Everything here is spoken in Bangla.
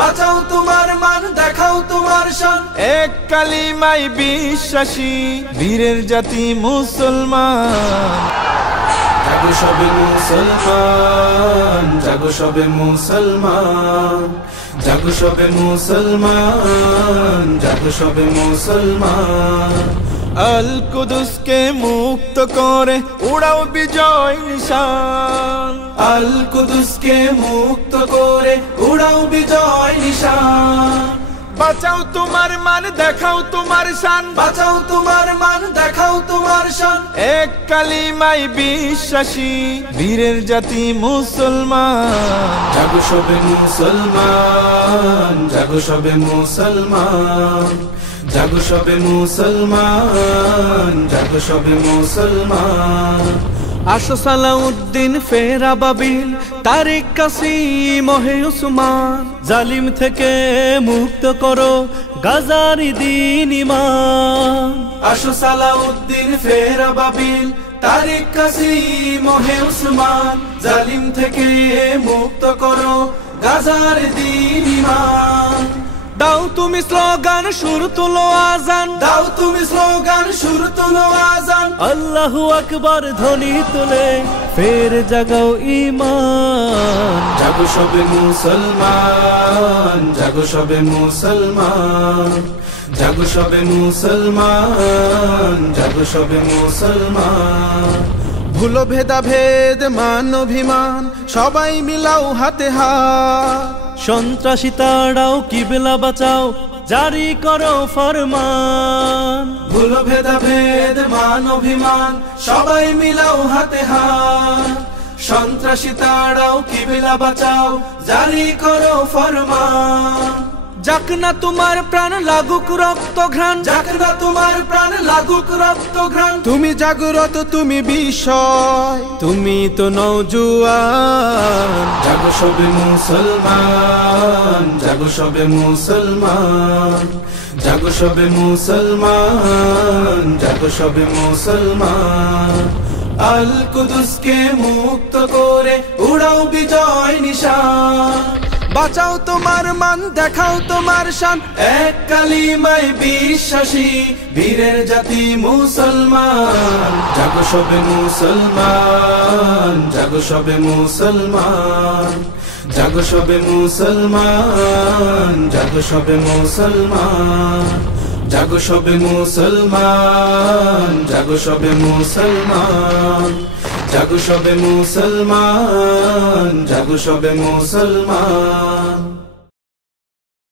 বাঁচাও তোমার মান, দেখাও তোমার শান। এক কালিমায় বিশ্বাসী বীরের জাতি মুসলমান। জাগো সবে মুসলমান, জাগো সবে মুসলমান, জাগো সবে মুসলমান, জাগো সবে মুসলমান। আল কুদুসকে মুক্ত করে উড়াও বিজয় নিশান। আল কুদুসকে মুক্ত করে উড়াও বিজয় নিশান। বাঁচাও তোমার মান, দেখাও তোমার শান। বাঁচাও তোমার মান, দেখাও তোমার শান। এক কালিমায় বিশ্বাসী বীরের জাতি মুসলমান। জাগো সবে মুসলমান, জাগো সবে মুসলমান, জাগো সবে মুসলমান, জাগো সবে মুসলমান। আসো সালাউদ্দিন ফেরা বাবিল, তারিক কাসিম হে উসমান। জালিম থেকে মুক্ত করো গাজারি দিন ইমান। আসো সালাউদ্দিন ফেরা বাবিল, তারিক কাসিম হে উসমান। জালিম থেকে মুক্ত করো গাজার দিন ইমান। দাও তুমি স্লোগান, সুর তুলো আজান। দাও তুমি স্লোগান, সুর তুলো আজান। আল্লাহু আকবার ধ্বনি তুলে ফের জাগাও ঈমান। জাগো সবে মুসলমান, জাগো সবে মুসলমান, জাগো সবে মুসলমান, জাগো সবে মুসলমান। ভুলো ভেদাভেদ মান অভিমান, সবাই মিলাও হাতে হাত। সন্ত্রাসী তাড়াও, কিবলা বাঁচাও, জারি করো ফরমান। ভুলো ভেদাভেদ মান অভিমান, সবাই মিলাও হাতে হাত। সন্ত্রাসী তাড়াও, কিবলা বাঁচাও, জারি করো ফরমান। যাক না তোমার প্রাণ লাগুক রক্ত ঘ্রাণ। যাক না তোমার প্রাণ লাগুক রক্ত ঘ্রাণ। তুমি জাগ্রত, তুমি বিষয়, তুমি তো নওজোয়ান। জাগো সবে মুসলমান, জাগো সবে মুসলমান, জাগো সবে মুসলমান, জাগো সবে মুসলমান। আল কুদুসকে মুক্ত করে উড়াও বিজয় নিশান। বাঁচাও তোমার মান, দেখাও তোমার শান। এক কালিমায় বিশ্বাসী বীরের জাতি মুসলমান। জাগো সবে মুসলমান, জাগো সবে মুসলমান, জাগো সবে মুসলমান, জাগো সবে মুসলমান, জাগো সবে মুসলমান, জাগো সবে মুসলমান, জাগো সবে মুসলমান, জাগো সবে মুসলমান।